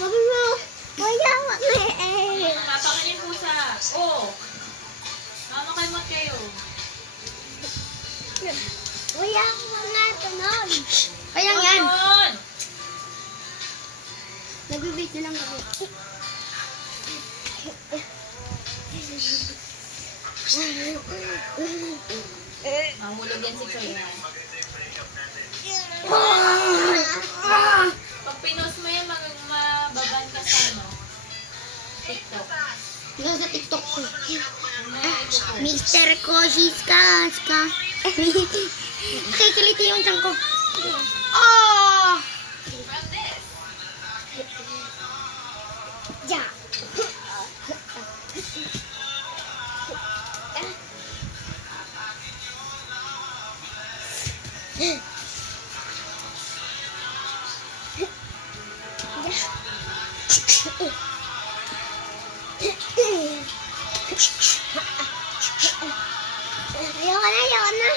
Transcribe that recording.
Sabi mo, wala ka na eh. Papakin yung pusa. Oh. Mamakimot kayo. Wala ka na tunog. Kaya yan. Yun! Nag-wait na lang kami. Mahulog yan si Choy. Pag pinost mo yan, mababan ka sa ano? TikTok. Ikaw sa TikTok ko. Ito. Mr. Kosiska. Kikiliti yung tiyan ko. Oh! Ja. Ayoko na.